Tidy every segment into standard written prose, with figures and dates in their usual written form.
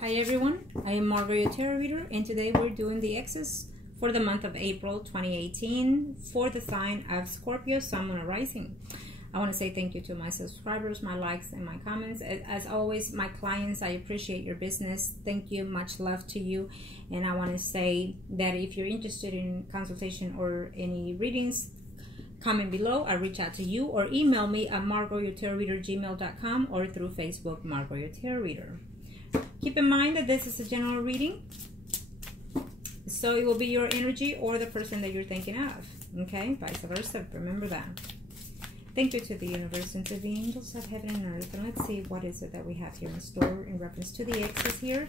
Hi everyone, I am Margourtarotreader, and today we're doing the X's for the month of April 2018 for the sign of Scorpio, Sun, Moon, and Rising. I want to say thank you to my subscribers, my likes, and my comments. As always, my clients, I appreciate your business. Thank you, much love to you. And I want to say that if you're interested in consultation or any readings, comment below. I'll reach out to you, or email me at margourtarotreader@gmail.com or through Facebook, Margourtarotreader. Keep in mind that this is a general reading, so it will be your energy or the person that you're thinking of, okay? Vice versa, remember that. Thank you to the universe and to the angels of heaven and earth. And let's see what is it that we have here in store in reference to the X's here.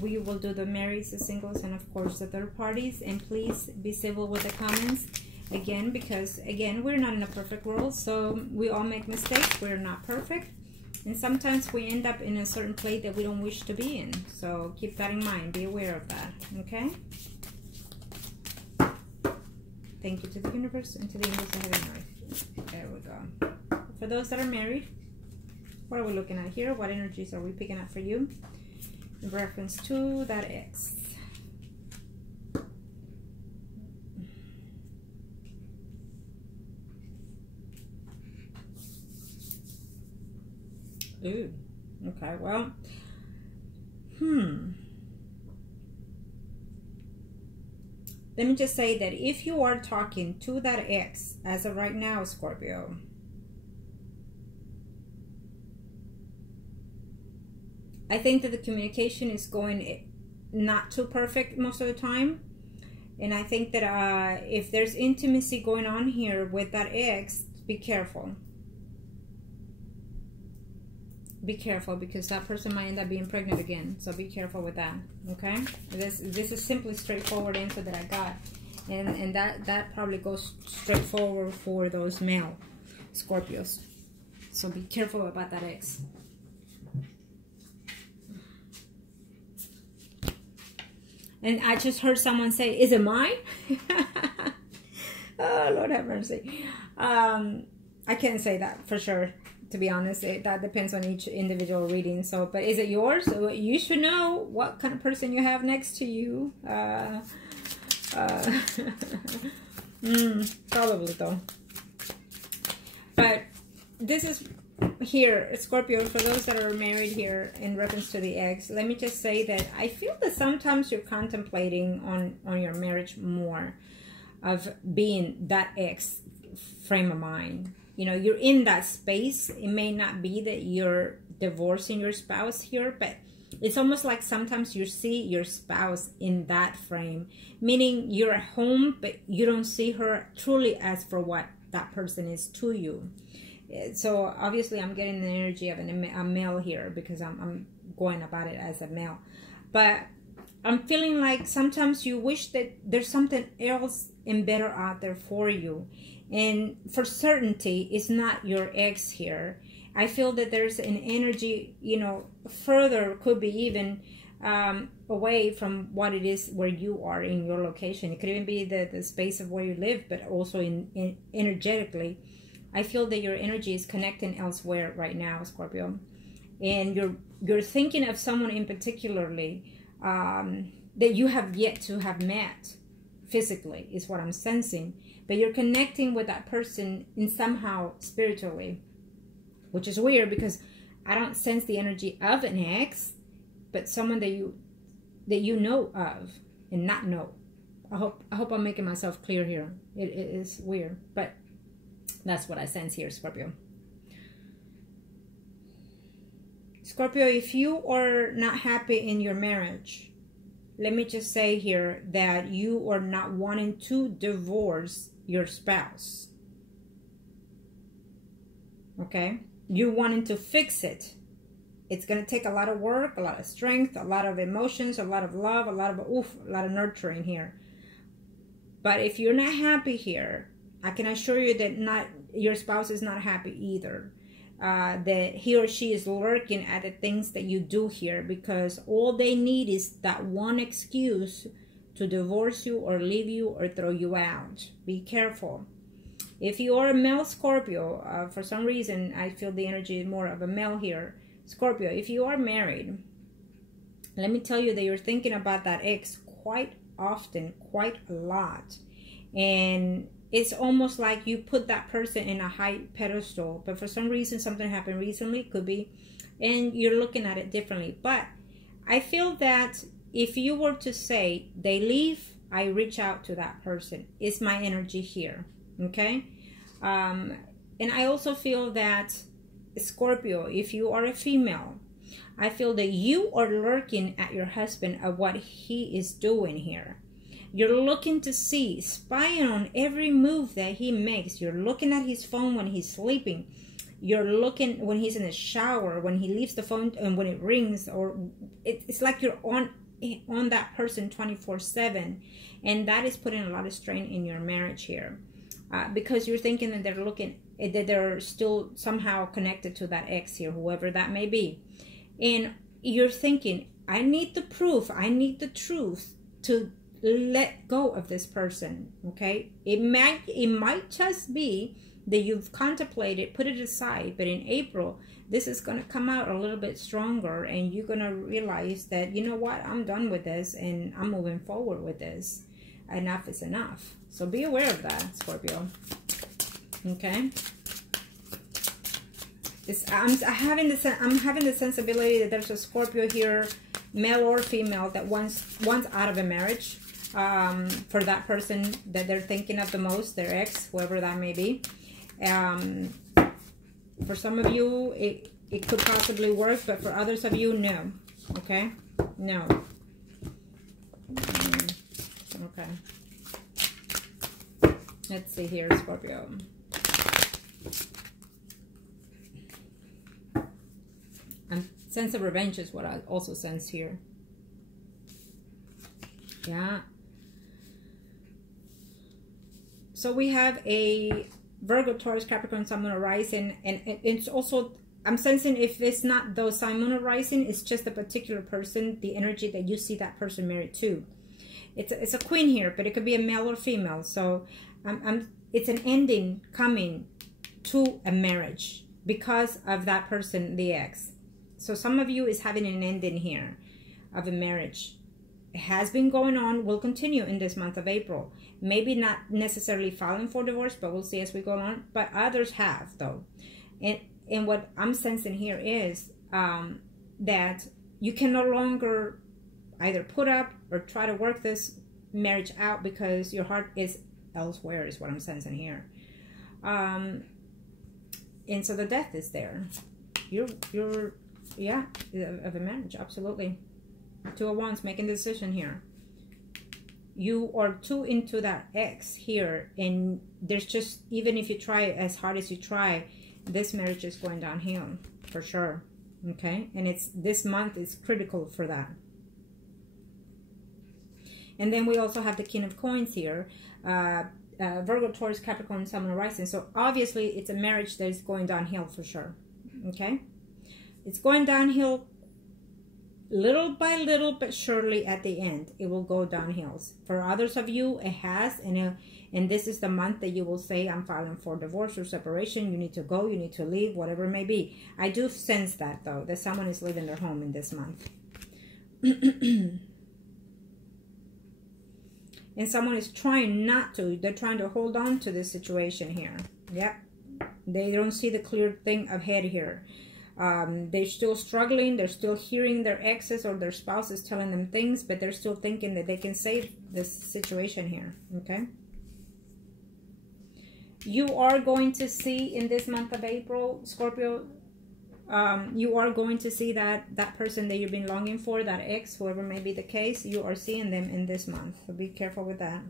We will do the marrieds, the singles, and of course the third parties. And please be civil with the comments, again, because again, we're not in a perfect world, so we all make mistakes. We're not perfect. And sometimes we end up in a certain plate that we don't wish to be in. So keep that in mind. Be aware of that. Okay? Thank you to the universe and to the angels of heaven and earth. There we go. For those that are married, what are we looking at here? What energies are we picking up for you in reference to that X? Ooh, okay, well, let me just say that if you are talking to that X as of right now, Scorpio, I think that the communication is going not too perfect most of the time. And I think that if there's intimacy going on here with that X, be careful. Be careful, because that person might end up being pregnant again. So be careful with that, okay? This is simply straightforward answer that I got. And that probably goes straightforward for those male Scorpios. So be careful about that X. And I just heard someone say, is it mine? Oh, Lord have mercy. I can't say that for sure. To be honest, that depends on each individual reading. So, but is it yours? So you should know what kind of person you have next to you. Probably though. But this is here, Scorpio, for those that are married here in reference to the X. Let me just say that I feel that sometimes you're contemplating on your marriage more, of being that X frame of mind. You know, you're in that space. It may not be that you're divorcing your spouse here, but it's almost like sometimes you see your spouse in that frame, meaning you're at home, but you don't see her truly as for what that person is to you. So obviously I'm getting the energy of a male here, because I'm going about it as a male. But I'm feeling like sometimes you wish that there's something else and better out there for you. And for certainty, it's not your X here. I feel that there's an energy, you know, further, could be even away from what it is where you are in your location. It could even be the space of where you live, but also in energetically. I feel that your energy is connecting elsewhere right now, Scorpio. And you're thinking of someone in particularly that you have yet to have met physically, is what I'm sensing. But you're connecting with that person in somehow spiritually, which is weird, because I don't sense the energy of an X, but someone that you know of and not know. I hope I'm making myself clear here. It is weird, but that's what I sense here, Scorpio. Scorpio, if you are not happy in your marriage, let me just say here that you are not wanting to divorce your spouse. Okay? You're wanting to fix it. It's going to take a lot of work, a lot of strength, a lot of emotions, a lot of love, a lot of nurturing here. But if you're not happy here, I can assure you that your spouse is not happy either. That he or she is lurking at the things that you do here, because all they need is that one excuse to divorce you or leave you or throw you out. Be careful. If you are a male Scorpio, for some reason I feel the energy is more of a male here. Scorpio, if you are married, let me tell you that you're thinking about that ex quite often, quite a lot. And it's almost like you put that person in a high pedestal, but for some reason something happened recently, could be, and you're looking at it differently. But I feel that if you were to say they leave, I reach out to that person. It's my energy here, okay? And I also feel that, Scorpio, if you are a female, I feel that you are lurking at your husband at what he is doing here. You're looking to see, spying on every move that he makes. You're looking at his phone when he's sleeping. You're looking when he's in the shower, when he leaves the phone and when it rings, or it's like you're on that person 24/7, and that is putting a lot of strain in your marriage here, because you're thinking that they're still somehow connected to that ex here, whoever that may be. And you're thinking, I need the proof, I need the truth to let go of this person, okay? It might just be that you've contemplated, put it aside, but in April, this is going to come out a little bit stronger, and you're going to realize that, you know what, I'm done with this, and I'm moving forward with this. Enough is enough. So be aware of that, Scorpio. Okay? I'm having the sensibility that there's a Scorpio here, male or female, that wants out of a marriage, for that person that they're thinking of the most, their ex, whoever that may be. For some of you, it could possibly work, but for others of you, no. Okay? No. Okay. Let's see here, Scorpio. Sense of revenge is what I also sense here. Yeah. So we have a Virgo, Taurus, Capricorn, Sun, Moon, Rising, and it's also, I'm sensing if it's not those Sun, Moon, Rising, it's just a particular person, the energy that you see that person married to. It's a queen here, but it could be a male or female. So it's an ending coming to a marriage because of that person, the ex. So some of you is having an ending here of a marriage. It has been going on, will continue in this month of April. Maybe not necessarily filing for divorce, but we'll see as we go on. But others have, though. And what I'm sensing here is that you can no longer either put up or try to work this marriage out because your heart is elsewhere, is what I'm sensing here. And so the death is there. Yeah, of a marriage, absolutely. Two of Wands, making a decision here. You are too into that ex here, and there's just, even if you try as hard as you try, this marriage is going downhill for sure. Okay, and this month is critical for that. And then we also have the King of Coins here, Virgo, Taurus, Capricorn, Sun, Moon, Rising. So obviously it's a marriage that is going downhill for sure. Okay, it's going downhill little by little, but surely at the end it will go downhill. For others of you, it has, and this is the month that you will say, I'm filing for divorce or separation. You need to go, you need to leave, whatever it may be. I do sense that, though, that someone is leaving their home in this month. And someone is trying not to. They're trying to hold on to this situation here. Yep. They don't see the clear thing ahead here. They're still struggling. They're still hearing their exes or their spouses telling them things, but they're still thinking that they can save this situation here. Okay. You are going to see in this month of April, Scorpio, you are going to see that person that you've been longing for, that ex, whoever may be the case, you are seeing them in this month. So be careful with that.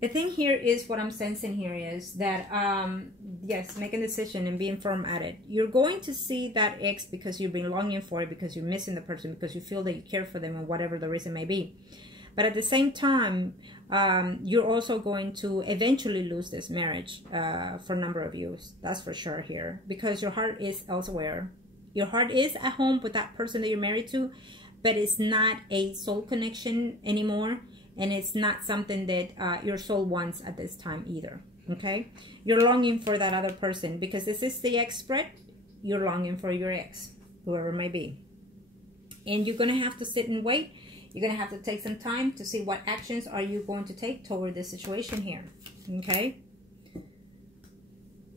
The thing here is, what I'm sensing here is that, yes, make a decision and being firm at it. You're going to see that ex because you've been longing for it, because you're missing the person, because you feel that you care for them, and whatever the reason may be. But at the same time, you're also going to eventually lose this marriage for a number of you. That's for sure here, because your heart is elsewhere. Your heart is at home with that person that you're married to, but it's not a soul connection anymore. And it's not something that your soul wants at this time either, okay? You're longing for that other person because this is the ex spread. You're longing for your ex, whoever it may be. And you're going to have to sit and wait. You're going to have to take some time to see what actions are you going to take toward this situation here. Okay?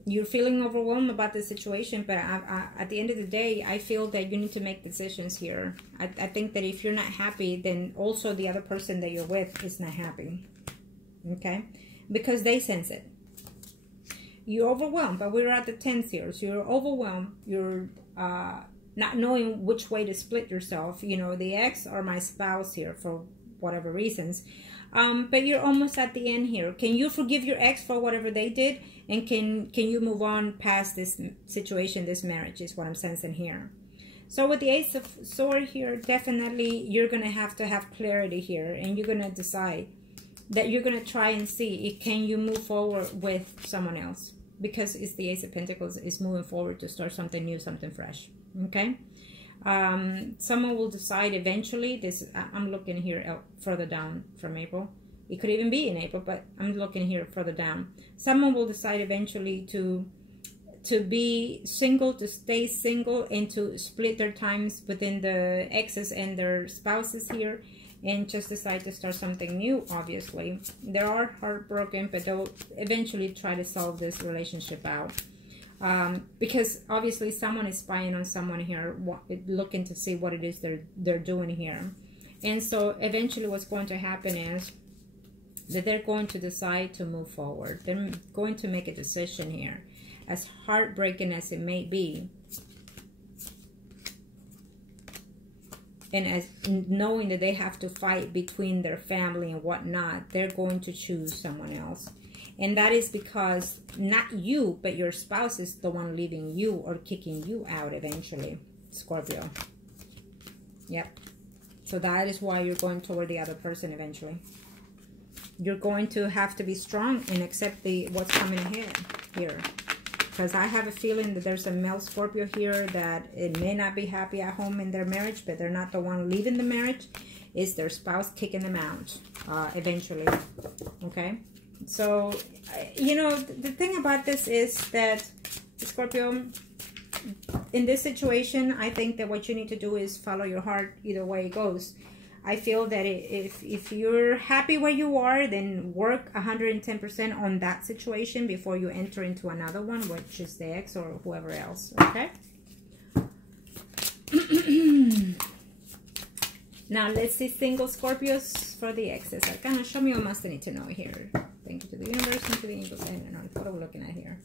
You're feeling overwhelmed about the situation, but at the end of the day, I feel that you need to make decisions here. I think that if you're not happy, then also the other person that you're with is not happy. Okay? Because they sense it. You're overwhelmed, but we're at the 10th here. So you're overwhelmed. You're not knowing which way to split yourself. You know, the ex or my spouse here for whatever reasons. But you're almost at the end here. Can you forgive your ex for whatever they did? And can you move on past this situation, this marriage is what I'm sensing here. So with the Ace of Swords here, definitely you're going to have clarity here. And you're going to decide that you're going to try and see, can you move forward with someone else? Because it's the Ace of Pentacles is moving forward to start something new, something fresh. Okay? Someone will decide eventually. This I'm looking here further down from April. It could even be in April, but I'm looking here further down. Someone will decide eventually to be single, to stay single, and to split their times within the exes and their spouses here, and just decide to start something new. Obviously, they are heartbroken, but they'll eventually try to solve this relationship out. Because obviously someone is spying on someone here, looking to see what it is they're doing here. And so eventually what's going to happen is that they're going to decide to move forward. They're going to make a decision here. As heartbreaking as it may be, and as knowing that they have to fight between their family and whatnot, they're going to choose someone else. And that is because not you, but your spouse is the one leaving you or kicking you out eventually, Scorpio. Yep. So that is why you're going toward the other person eventually. You're going to have to be strong and accept what's coming ahead here. Because I have a feeling that there's a male Scorpio here that it may not be happy at home in their marriage, but they're not the one leaving the marriage. It's their spouse kicking them out eventually. Okay? So, you know, the thing about this is that, Scorpio, in this situation, I think that what you need to do is follow your heart either way it goes. I feel that if you're happy where you are, then work 110% on that situation before you enter into another one, which is the ex or whoever else, okay? Now, let's see single Scorpios for the exes. Kind of show me what must I need to know here. Thank you to the universe and to the angels. I don't know what are we looking at here.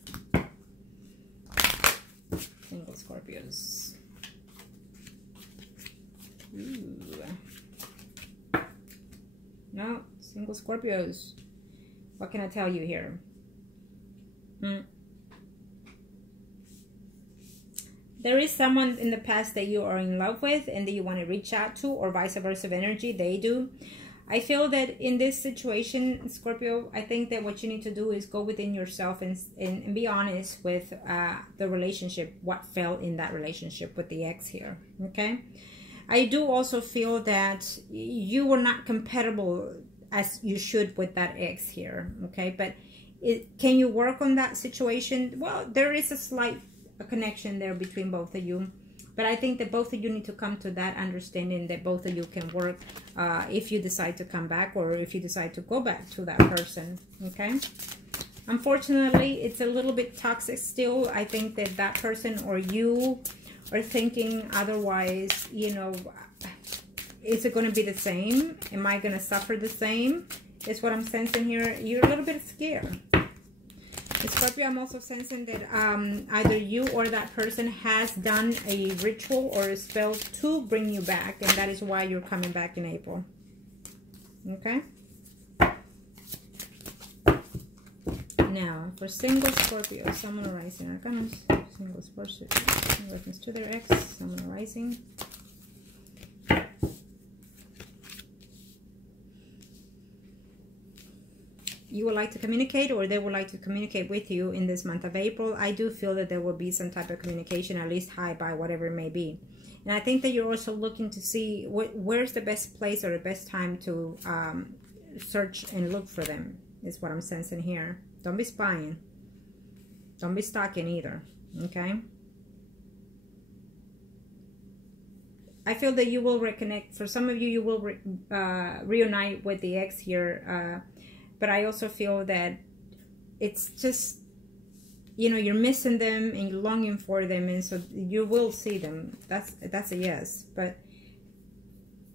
Single Scorpios. Ooh. No, single Scorpios. What can I tell you here? There is someone in the past that you are in love with and that you want to reach out to, or vice versa of energy, they do. I feel that in this situation, Scorpio, I think that what you need to do is go within yourself and be honest with the relationship, what fell in that relationship with the ex here, okay? I do also feel that you were not compatible as you should with that ex here, okay? But can you work on that situation? Well, there is a slight connection there between both of you. But I think that both of you need to come to that understanding that both of you can work if you decide to come back or if you decide to go back to that person, okay? Unfortunately, it's a little bit toxic still. I think that that person or you are thinking otherwise, you know, is it going to be the same? Am I going to suffer the same? Is what I'm sensing here. You're a little bit scared. Scorpio, I'm also sensing that either you or that person has done a ritual or a spell to bring you back, and that is why you're coming back in April. Okay? Now, for single Scorpio, Sun, Moon, Rising Arcana, single Scorpio, in reference to their ex, Sun, Moon, Rising. You would like to communicate, or they would like to communicate with you in this month of April. I do feel that there will be some type of communication, at least hi, bye, whatever it may be. And I think that you're also looking to see where's the best place or the best time to search and look for them, is what I'm sensing here. Don't be spying. Don't be stalking either, okay? I feel that you will reconnect. For some of you, you will reunite with the ex here. But I also feel that it's just, you know, you're missing them and you're longing for them. And so you will see them. That's a yes. But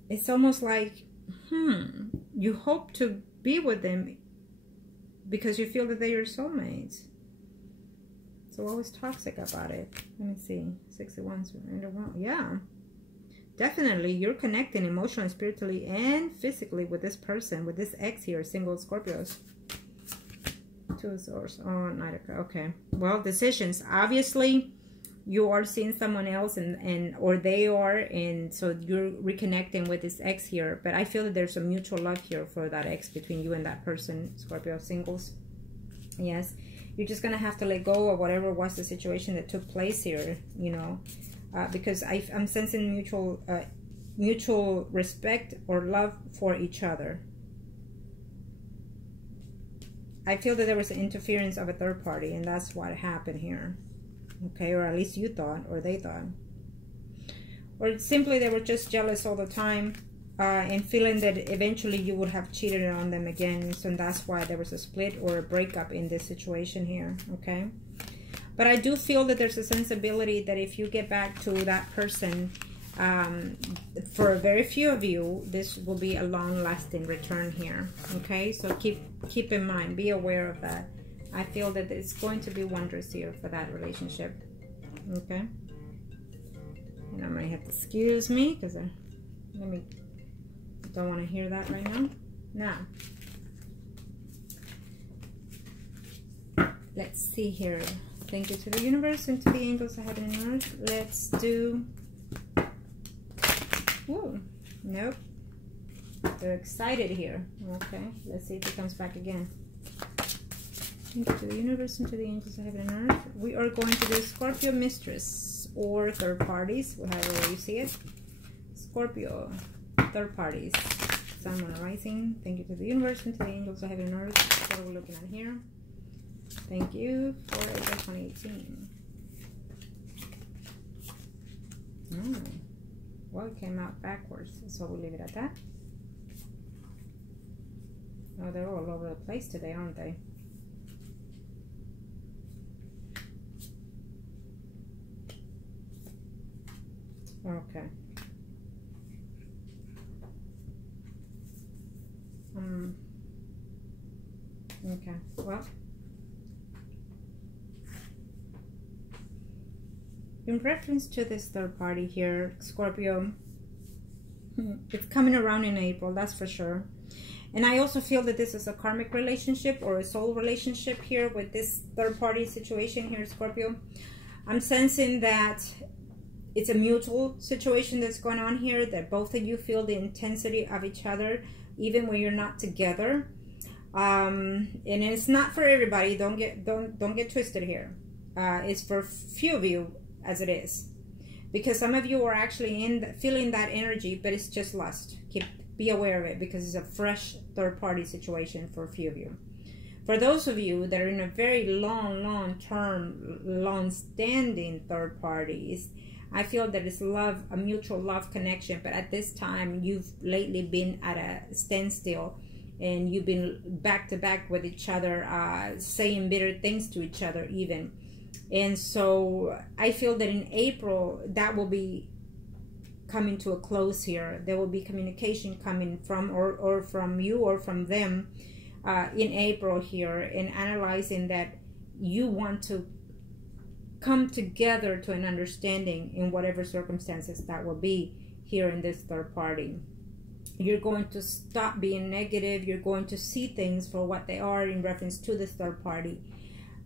it's almost like, you hope to be with them because you feel that they're your soulmates. So always toxic about it. Let me see. 61. Yeah. Definitely, you're connecting emotionally, spiritually, and physically with this person, with this ex here, single Scorpios. Two of Swords. Oh, Knight of, okay. Well, decisions. Obviously, you are seeing someone else, or they are, and so you're reconnecting with this ex here. But I feel that there's a mutual love here for that ex between you and that person, Scorpio singles. Yes. You're just going to have to let go of whatever was the situation that took place here, you know. Because I'm sensing mutual respect or love for each other. I feel that there was an interference of a third party, and that's what happened here. Okay, or at least you thought, or they thought. Or simply they were just jealous all the time, and feeling that eventually you would have cheated on them again. So that's why there was a split or a breakup in this situation here, okay? But I do feel that there's a sensibility that if you get back to that person, for very few of you, this will be a long-lasting return here. Okay, so keep in mind, be aware of that. I feel that it's going to be wondrous here for that relationship. Okay, and I might have to excuse me because I don't want to hear that right now. Now, let's see here. Thank you to the universe and to the angels of heaven and earth. Let's do... Whoa. Nope. They're excited here. Okay. Let's see if it comes back again. Thank you to the universe and to the angels of heaven and earth. We are going to do Scorpio mistress or third parties, however you see it. Scorpio, third parties. Sun, Moon, Rising. Thank you to the universe and to the angels of heaven and earth. What are we looking at here? Thank you for April 2018. Well, it came out backwards, so we'll leave it at that. Oh, they're all over the place today, aren't they? Okay. Okay, well, in reference to this third party here, Scorpio, it's coming around in April, that's for sure. And I also feel that this is a karmic relationship or a soul relationship here with this third party situation here, Scorpio. I'm sensing that it's a mutual situation that's going on here, that both of you feel the intensity of each other, even when you're not together. And it's not for everybody. Don't get twisted here. It's for few of you as it is, because some of you are actually feeling that energy, but it's just lust. Be aware of it, because it's a fresh third party situation for a few of you. For those of you that are in a very long-term, long-standing third parties, I feel that it's love, a mutual love connection, but at this time you've lately been at a standstill, and you've been back to back with each other, saying bitter things to each other even. And so I feel that in April that will be coming to a close here. There will be communication coming from or from you or from them in April here, and analyzing that you want to come together to an understanding in whatever circumstances that will be here in this third party. You're going to stop being negative. You're going to see things for what they are in reference to this third party.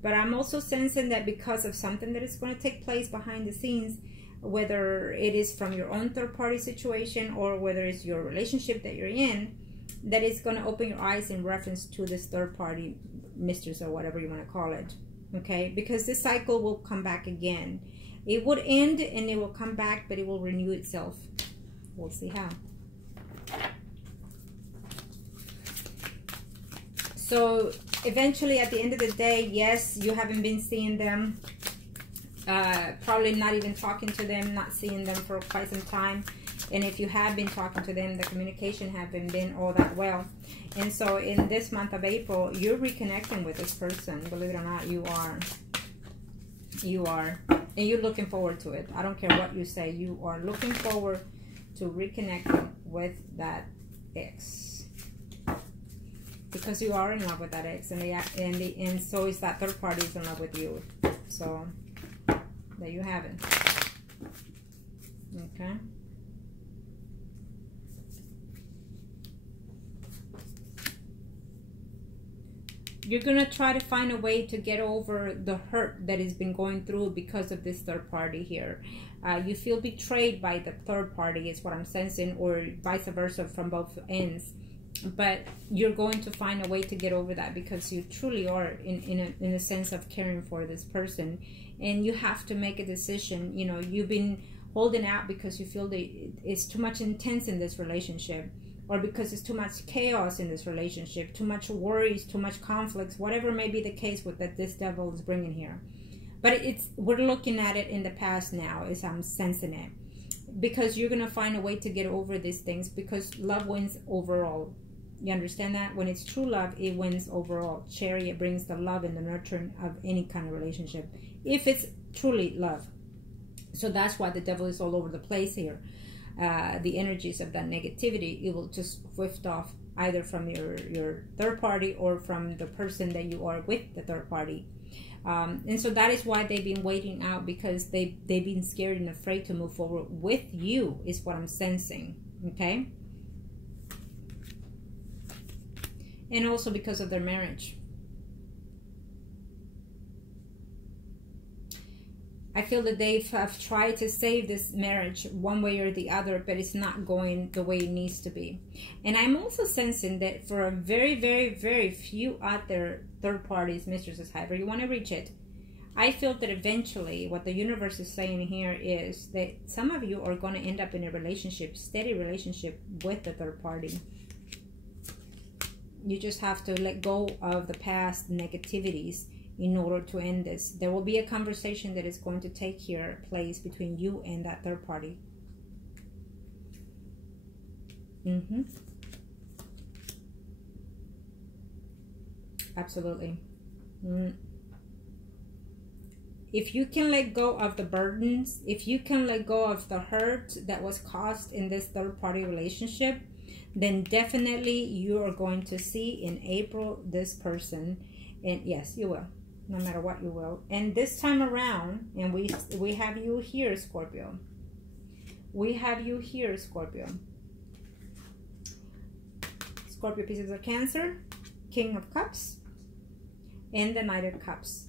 But I'm also sensing that because of something that is going to take place behind the scenes, whether it is from your own third party situation or whether it's your relationship that you're in, that is going to open your eyes in reference to this third party mistress or whatever you want to call it. Okay, because this cycle will come back again. It would end and it will come back, but it will renew itself. We'll see how. So eventually at the end of the day, yes, you haven't been seeing them Probably not even talking to them, not seeing them for quite some time. And if you have been talking to them, the communication haven't been all that well. And so in this month of April, you're reconnecting with this person. Believe it or not, you are. You are. And you're looking forward to it. I don't care what you say. You are looking forward to reconnecting with that ex. Because you are in love with that ex. And so is that third party is in love with you. So there you have it. Okay. You're going to try to find a way to get over the hurt that has been going through because of this third party here. You feel betrayed by the third party is what I'm sensing, or vice versa from both ends. But you're going to find a way to get over that because you truly are in a sense of caring for this person. And you have to make a decision. You know, you've been holding out because you feel that it's too much intense in this relationship, or because it's too much chaos in this relationship, too much worries, too much conflicts, whatever may be the case with that this devil is bringing here. But we're looking at it in the past now as I'm sensing it. Because you're going to find a way to get over these things because love wins overall. You understand that? When it's true love, it wins overall. Chariot brings the love and the nurturing of any kind of relationship. If it's truly love. So that's why the devil is all over the place here. The energies of that negativity, it will just whiff off either from your third party or from the person that you are with the third party. And so that is why they've been waiting out, because they've been scared and afraid to move forward with you is what I'm sensing. Okay. And also because of their marriage. I feel that they have tried to save this marriage one way or the other, but it's not going the way it needs to be. And I'm also sensing that for a very, very, very few out there, third parties, mistresses, however you want to reach it, I feel that eventually what the universe is saying here is that some of you are going to end up in a relationship, steady relationship with the third party. You just have to let go of the past negativities in order to end this. There will be a conversation that is going to take place between you and that third party. Absolutely. If you can let go of the burdens, if you can let go of the hurt that was caused in this third party relationship, then definitely you are going to see in April this person. And yes, you will. No matter what, you will. And this time around, and we have you here, Scorpio. We have you here, Scorpio. Scorpio pieces of Cancer, King of Cups, and the Knight of Cups.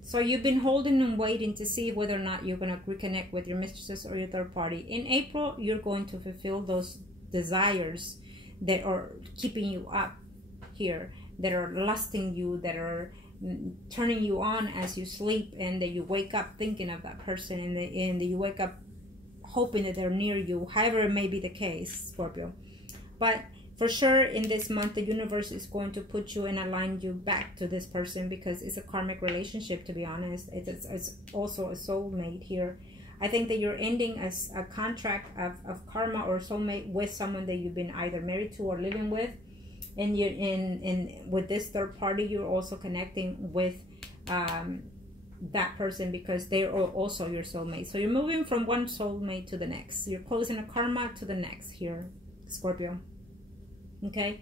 So you've been holding and waiting to see whether or not you're going to reconnect with your mistresses or your third party. In April, you're going to fulfill those desires that are keeping you up here, that are lusting you, that are turning you on as you sleep, and that you wake up thinking of that person, and that you wake up hoping that they're near you, however it may be the case, Scorpio. But for sure in this month, the universe is going to put you and align you back to this person, because it's a karmic relationship, to be honest. It's also a soulmate here. I think that you're ending a contract of karma or soulmate with someone that you've been either married to or living with. And you're with this third party, you're also connecting with that person, because they are also your soulmate. So you're moving from one soulmate to the next. You're closing a karma to the next here, Scorpio. Okay.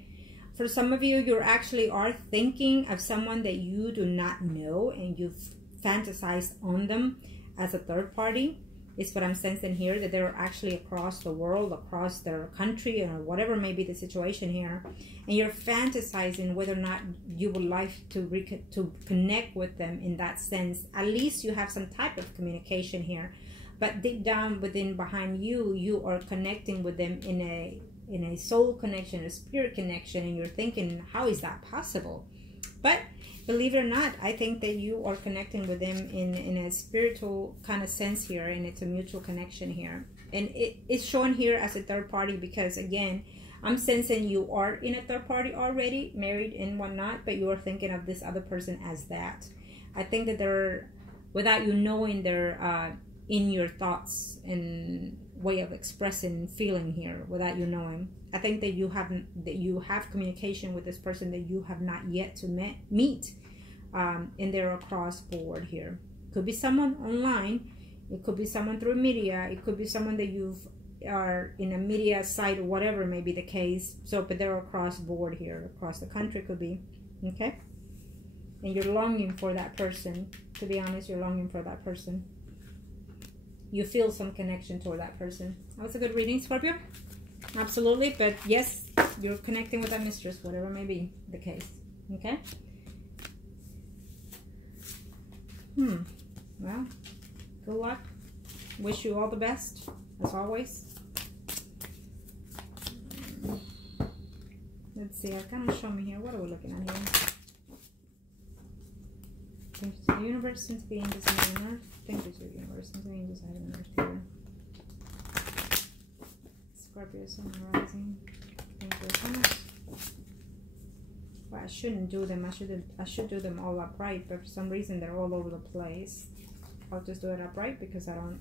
For some of you, you actually are thinking of someone that you do not know, and you've fantasized on them as a third party. Is what I'm sensing here, that they're actually across the world, across their country, or whatever may be the situation here, and you're fantasizing whether or not you would like to connect with them in that sense. At least you have some type of communication here, but deep down within, behind you, you are connecting with them in a soul connection, a spirit connection, and you're thinking, how is that possible? But believe it or not, I think that you are connecting with them in a spiritual kind of sense here, and it's a mutual connection here. And it's shown here as a third party because, again, I'm sensing you are in a third party already, married and whatnot, but you are thinking of this other person as that. I think that there without you knowing they're in your thoughts and way of expressing feeling here, without you knowing. I think that you have communication with this person that you have not yet to meet, and they're across board here. Could be someone online, it could be someone through media, it could be someone that are in a media site or whatever may be the case. So, but they're across board here, across the country could be, okay? And you're longing for that person. To be honest, you're longing for that person. You feel some connection toward that person. That was a good reading, Scorpio. Absolutely, but yes, you're connecting with that mistress, whatever may be the case, okay? Well, good luck. Wish you all the best, as always. Let's see, kind of show me here. What are we looking at here? Thank you to the universe, since the angels on earth. Thank you to the universe, since the angels have on earth here. Scorpio, sun rising. Thank you so much. Well, I shouldn't do them. I should do them all upright, but for some reason they're all over the place. I'll just do it upright because I don't.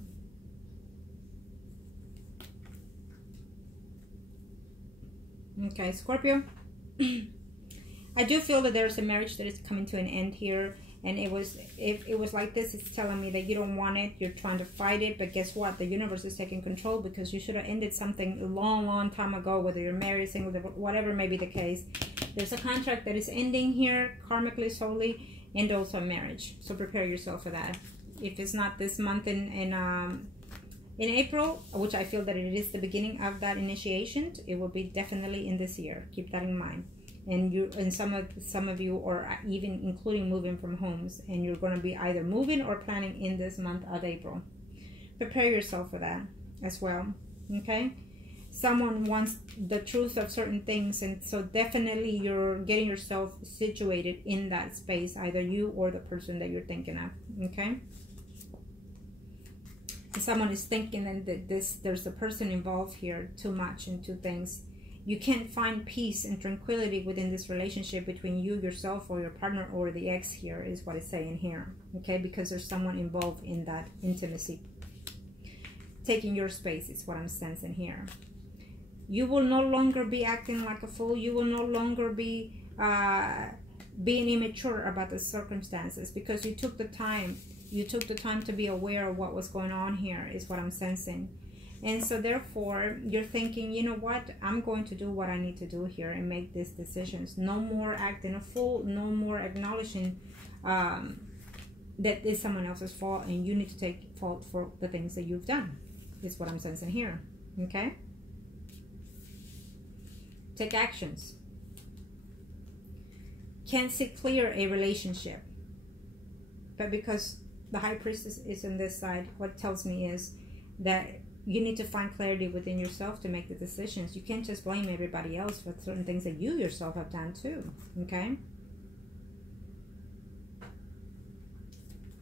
Okay, Scorpio. I do feel that there's a marriage that is coming to an end here. And if it was like this, it's telling me that you don't want it, you're trying to fight it, but guess what? The universe is taking control, because you should have ended something a long time ago, whether you're married, single, whatever may be the case. There's a contract that is ending here, karmically, solely, and also a marriage. So prepare yourself for that. If it's not this month in April, which I feel that it is the beginning of that initiation, it will be definitely in this year. Keep that in mind. And some of you are even including moving from homes, and you're going to be either moving or planning in this month of April. Prepare yourself for that as well, okay? Someone wants the truth of certain things, and so definitely you're getting yourself situated in that space, either you or the person that you're thinking of, okay? And someone is thinking that there's a person involved here too much in two things. You can't find peace and tranquility within this relationship between you, yourself, or your partner, or the ex here, is what it's saying here, okay? Because there's someone involved in that intimacy. Taking your space is what I'm sensing here. You will no longer be acting like a fool. You will no longer be being immature about the circumstances, because you took the time. You took the time to be aware of what was going on here, is what I'm sensing. And so therefore, you're thinking, you know what, I'm going to do what I need to do here and make these decisions. No more acting a fool, no more acknowledging that it's someone else's fault, and you need to take fault for the things that you've done, is what I'm sensing here, okay? Take actions. Can't see clear a relationship. But because the High Priestess is on this side, what tells me is that you need to find clarity within yourself to make the decisions. You can't just blame everybody else for certain things that you yourself have done too, okay?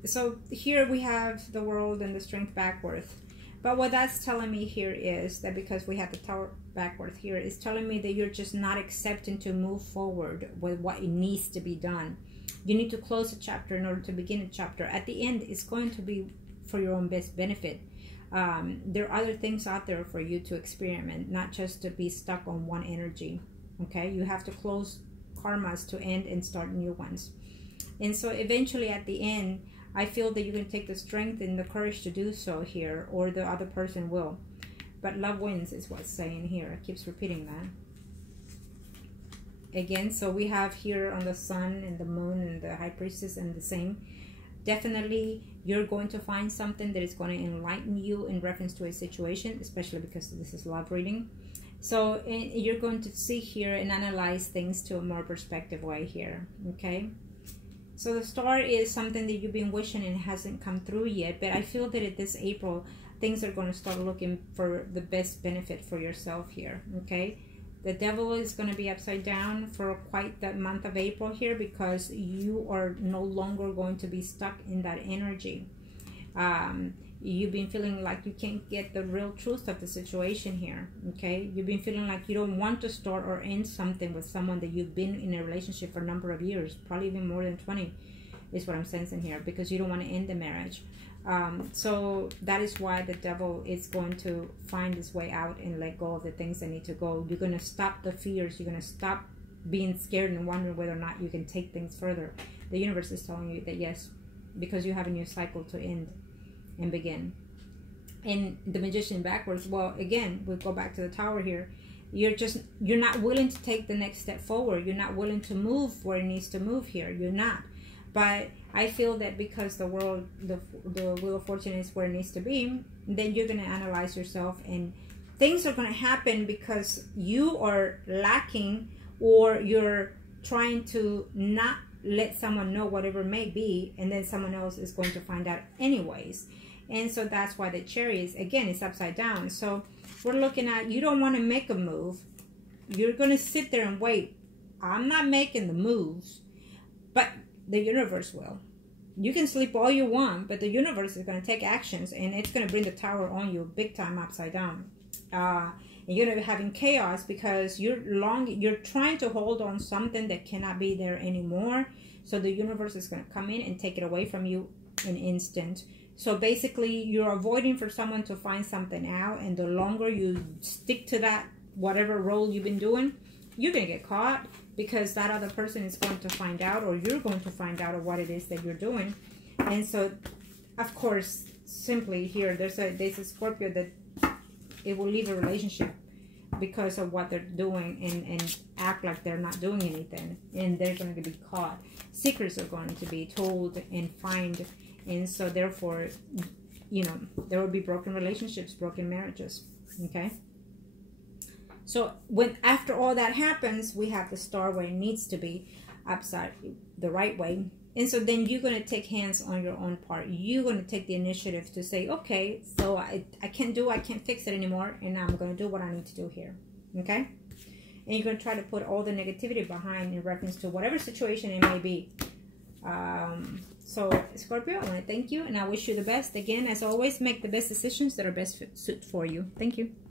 So here we have the World and the Strength backwards. But what that's telling me here is that, because we have the Tower backwards here, is telling me that you're just not accepting to move forward with what it needs to be done. You need to close a chapter in order to begin a chapter. At the end, it's going to be for your own best benefit. There are other things out there for you to experiment, not just to be stuck on one energy, okay? You have to close karmas to end and start new ones. And so eventually at the end, I feel that you're going to take the strength and the courage to do so here, or the other person will. But love wins is what's saying here. It keeps repeating that. Again, so we have here on the Sun and the Moon and the High Priestess and the same. Definitely, you're going to find something that is going to enlighten you in reference to a situation, especially because this is love reading. So you're going to see here and analyze things to a more perspective way here, okay? So the Star is something that you've been wishing and hasn't come through yet, but I feel that at this April, things are going to start looking for the best benefit for yourself here, okay? The Devil is going to be upside down for quite that month of April here, because you are no longer going to be stuck in that energy. You've been feeling like you can't get the real truth of the situation here, okay? You've been feeling like you don't want to start or end something with someone that you've been in a relationship for a number of years, probably even more than 20. is what I'm sensing here, because you don't want to end the marriage. So that is why the devil is going to find his way out and let go of the things that need to go. You're going to stop the fears. You're going to stop being scared and wondering whether or not you can take things further. The universe is telling you that yes, because you have a new cycle to end and begin. And the Magician backwards, well, again, we'll go back to the Tower here. You're not willing to take the next step forward. You're not willing to move where it needs to move here. You're not. But I feel that because the Wheel of Fortune is where it needs to be, then you're going to analyze yourself, and things are going to happen because you are lacking, or you're trying to not let someone know, whatever it may be, and then someone else is going to find out anyways. And so that's why the Chariot, again, is upside down. So we're looking at, you don't want to make a move. You're going to sit there and wait. I'm not making the moves, but the universe will. You can sleep all you want, but the universe is going to take actions, and it's going to bring the Tower on you big time upside down. And you're going to be having chaos because you're trying to hold on something that cannot be there anymore. So the universe is going to come in and take it away from you in an instant. So basically, you're avoiding for someone to find something out, and the longer you stick to that, whatever role you've been doing, you're going to get caught, because that other person is going to find out, or you're going to find out of what it is that you're doing. And so, of course, simply here, there's a Scorpio that it will leave a relationship because of what they're doing, and act like they're not doing anything, and they're going to be caught. Secrets are going to be told and find. And so therefore, you know, there will be broken relationships, broken marriages. Okay. So after all that happens, we have the Star where it needs to be, upside the right way. And so then you're going to take hands on your own part. You're going to take the initiative to say, okay, so I can't fix it anymore, and I'm going to do what I need to do here. Okay. And you're going to try to put all the negativity behind in reference to whatever situation it may be. So Scorpio, I want to thank you, and I wish you the best. Again, as always, make the best decisions that are best suit for you. Thank you.